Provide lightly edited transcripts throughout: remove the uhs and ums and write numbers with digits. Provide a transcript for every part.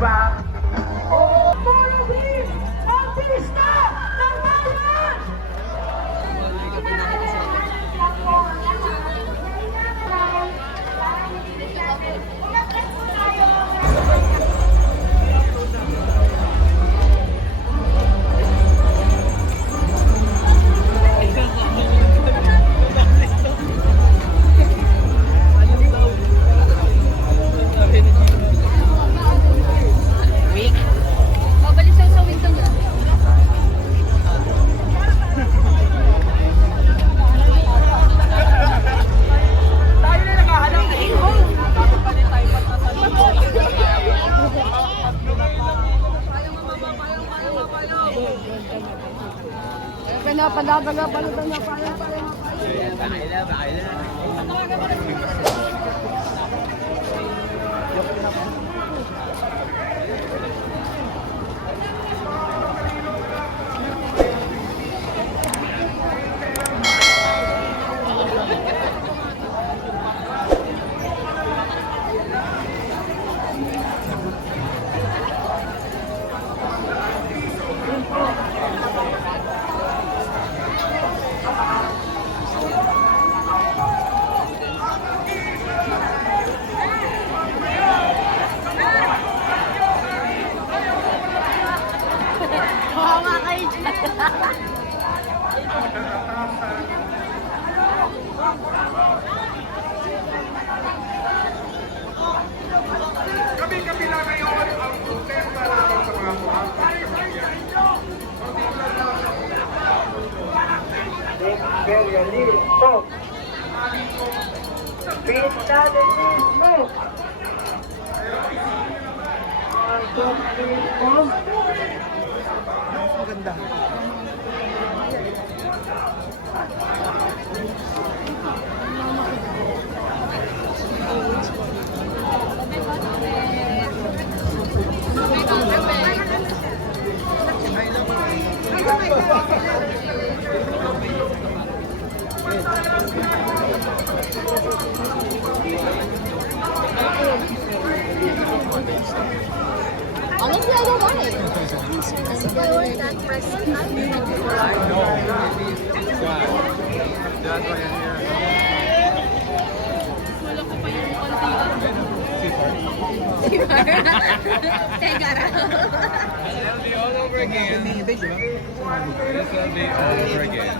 back. Following ang pista ng bayan! Kami-kabila ngayon ang protesta natin sa mga Imperialismo! Kapitalismo! Socialismo! Maganda. Honestly, I don't want it. It'll be all over again. This will be all over again.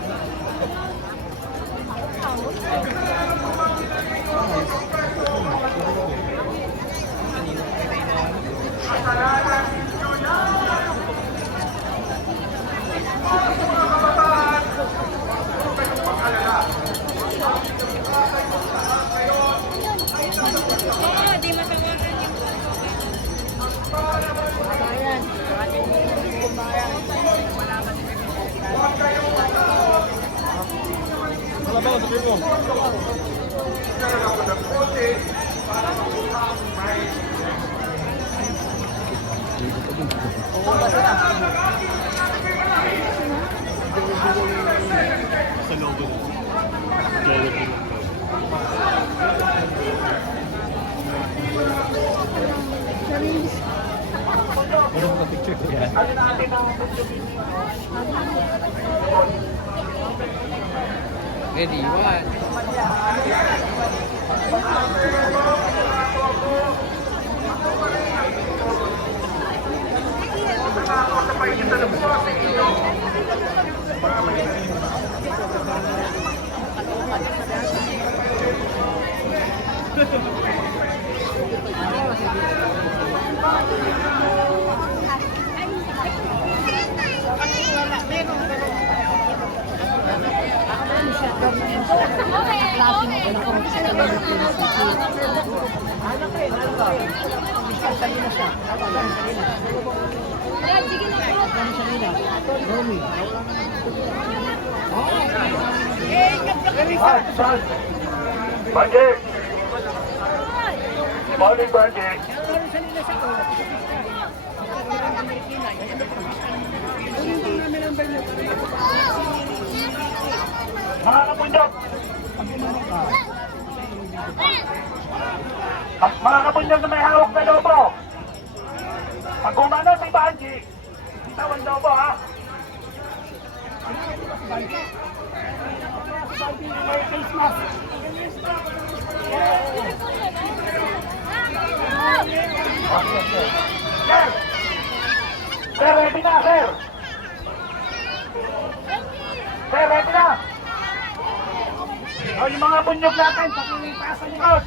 Ready, what? Budget! Morning budget! Mga kapundok! Mga kapundok na may hawak na lobo! Sir! Sir, ready na, sir! Sir, ready na! O, yung mga bunyog natin, pakilipas sa likod!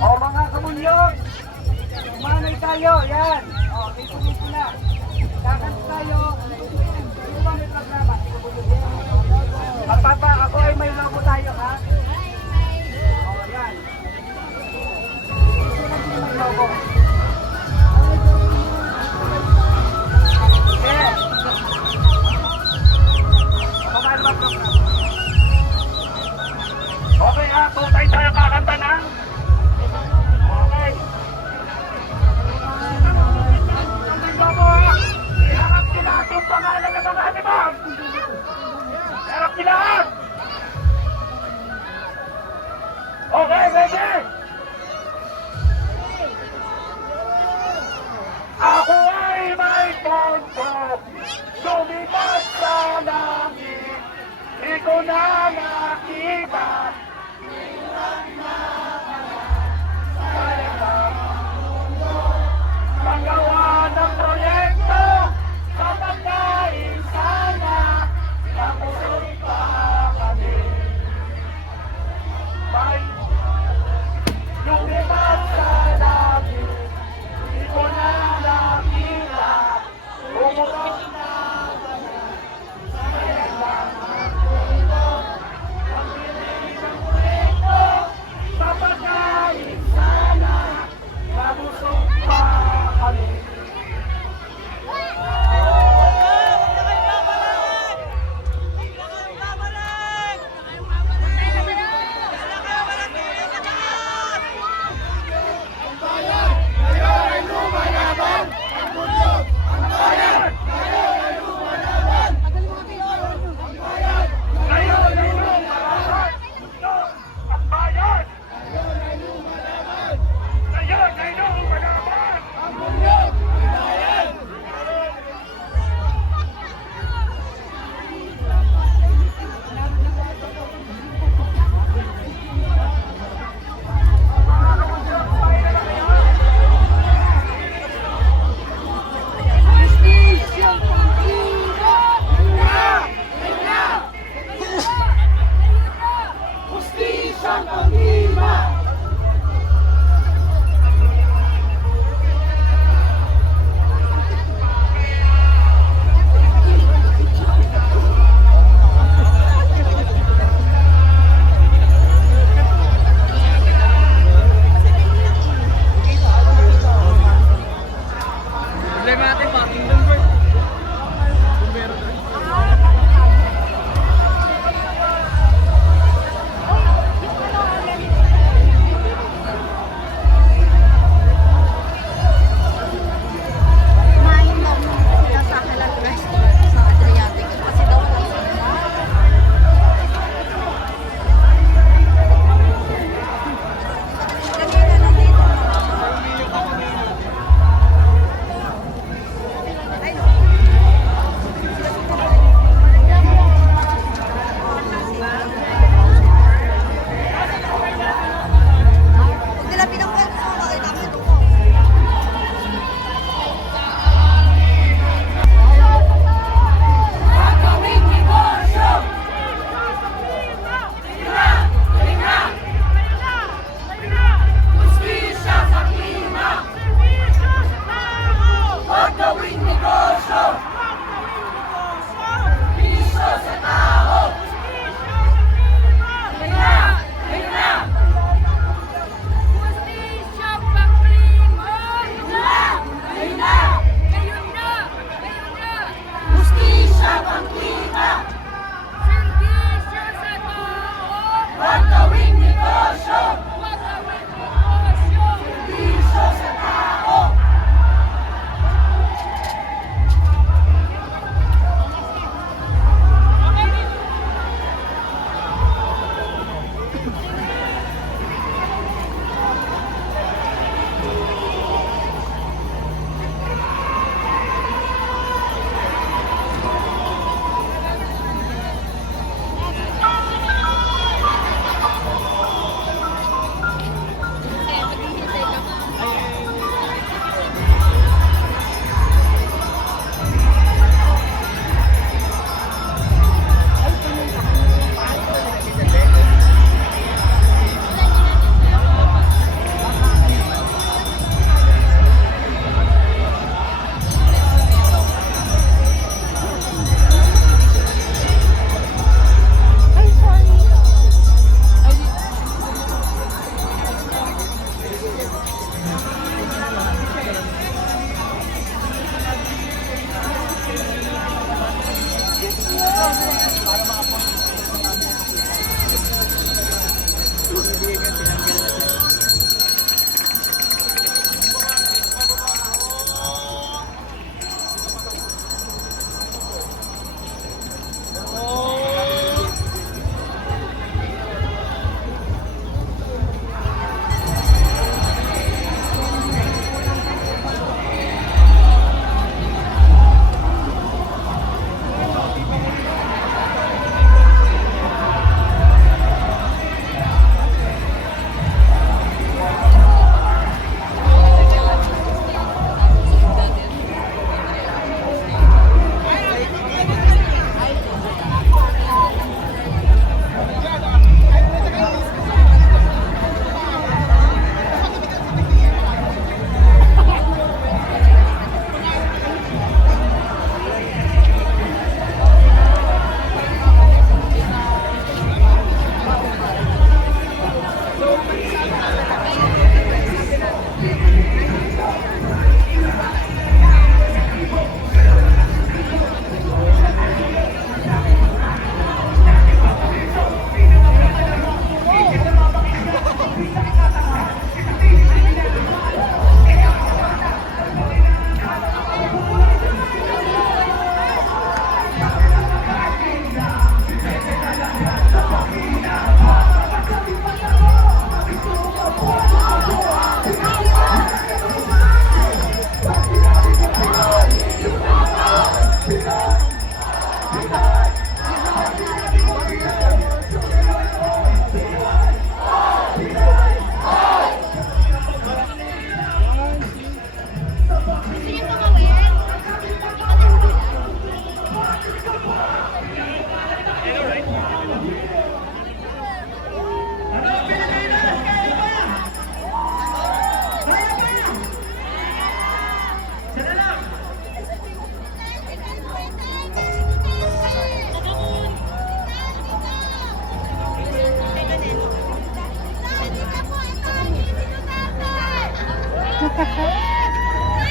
O, mga kabunyog! Umanay tayo, yan! O, dito na! Kakan tayo! Sino ba may programa? Papa, ako ay may logo tayo, ha? O, yan! May logo. Yes! Paano ba program? Okay ha, tutay tayo kakanta ng okay. Logo ha! Iharap nila ang pangalan ng mga animal! Iharap nila ha! Okay, ready!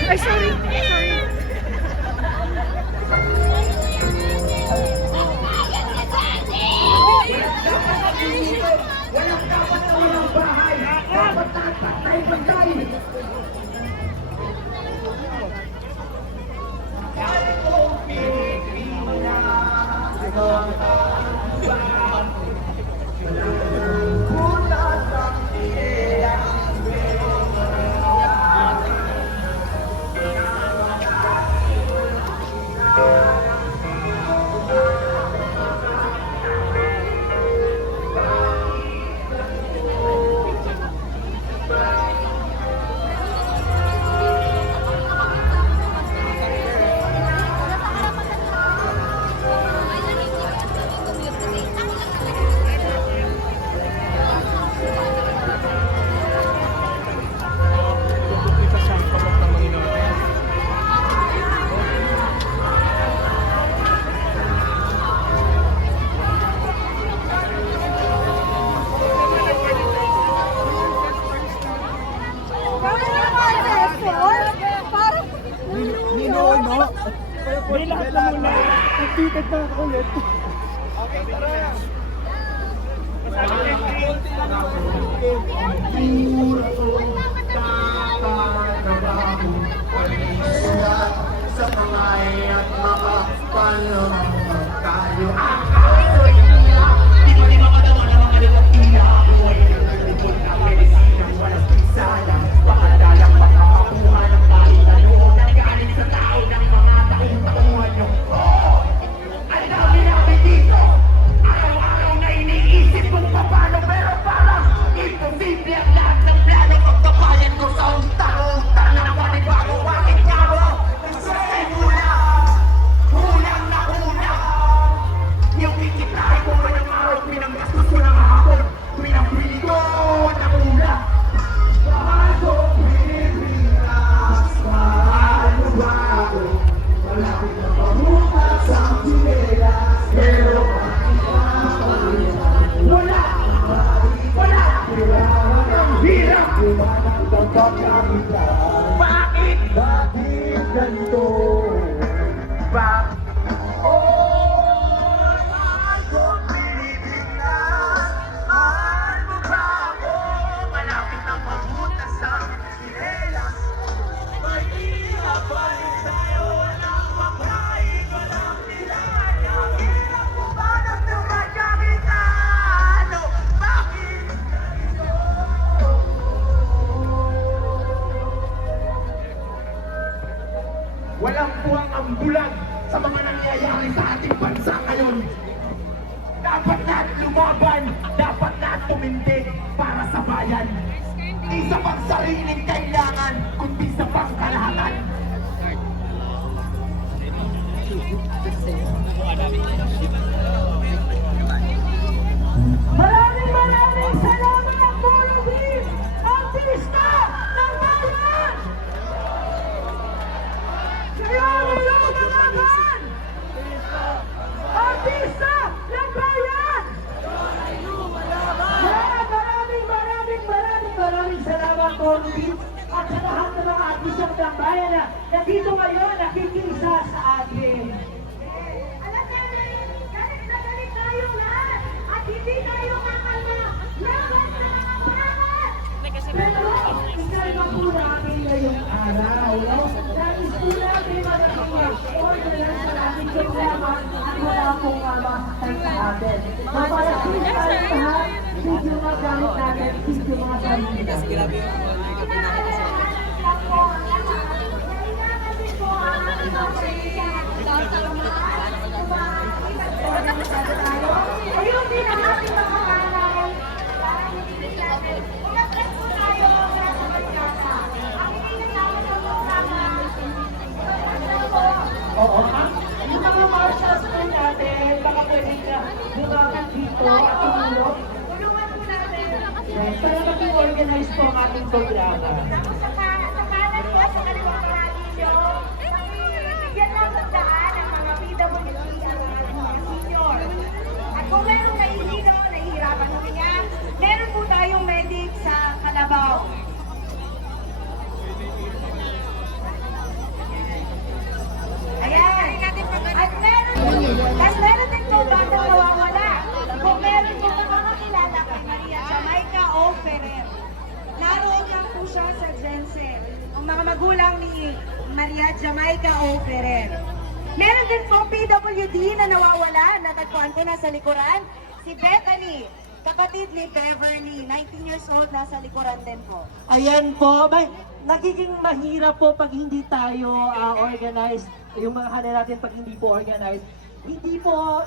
Ay, sorry. Sorry. Walang dapat na walang bahay. Dapat dapat tayo bantay. Relax na muna. Nagtikat na ako ulit. Okay, tara. Sa pangay at makapalong tayo. Di ba makatawa na mga liwag-tila? Buhay ng nalipod na medisinang walang pinsala. Pakadalang pagkakakuha ng kahit ano. Nagaling sa tao ng mga taong-tauhan nyo. Ang dami namin dito. Araw-araw na iniisip kung paano, pero parang imposible ang lahat ng plano. Pagkabayan ko sa untang-untang na panibago. Bakit nga mo? Nagsasimula. Kulang na kulang. Yung kikitahin ko man ng araw, pinanggastos ko ng hapon. Pinabili ko ng ulang. Bago Pilipinas, paano ba ako? Malapit na pamukas ang chinelas, pero wala, wala, kailangan ng hirap, kumanang pagkakakitan. Bakit? Bakit ganito? Bakit? Bago Pilipinas, paano ba ako? Malapit na pamukas ang chinelas. May hirap pa rin tayo, walang makain, walang nilalang. Hirap mo ba ng tumatyakitan? Bakit ganito? Walang buwang ang bulag sa mga nangyayari sa ating bansa ngayon. Dapat na lumaban, dapat na tumindig para sa bayan. Di sa pagsariling kailangan, kundi sa pangkalahatan. Maraming salamat ang Polovis, ang pista ng bayan! Maraming lumalaban! Ang pista ng bayan! Maraming salamat Polovis at sa lahat ng mga artistang ng bayan na nandito ngayon nakikisa sa atin. Alam namin, galit na galit tayo lahat at hindi tayo kakalma. Laban sa mga pangalan! Pero, ikalma po namin ngayong araw, no? Nais po namin mag-order sa ating programa at wala pong masaktan sa atin. Mapalagay tayo lahat, video mga gamit natin, video mga gamit natin. Ayun din ang ating mga pangalan. Para hindi natin. Umatras po tayo sa pagkasa. Ang hindi natin sa programa. Oo, ha? Yung mga marshals po natin, baka pwede na bumagat dito at tumulong. Tulungan po natin. Para mag-organize po ang ating programa. Sa kanan po, sa kaliwang parati nyo, bigyan lang ng daan ang mga PWD at mga senior. At kung merong nahihilo, nahihirapan huminga, meron po tayong medic sa Kalabaw. magulang ni Maria Jamaica Oferer. Meron din po PWD na nawawala, natagpuan ko nasa likuran, si Bethany, kapatid ni Beverly, 19 years old, nasa likuran din po. Ayan po, nagiging mahirap po pag hindi tayo organized, yung mga hanay natin pag hindi po organized. Hindi po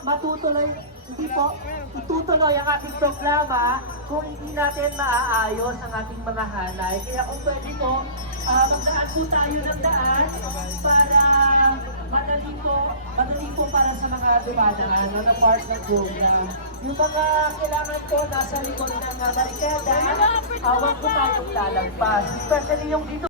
itutuloy ang ating programa kung hindi natin maaayos ang ating mga hanay. Kaya kung pwede po, magdaan po tayo ng daan para madali po para sa mga dumadaan na part ng program. Yung mga kailangan po nasa likod ng barikada, huwag po tayong lalagpas. Especially yung dito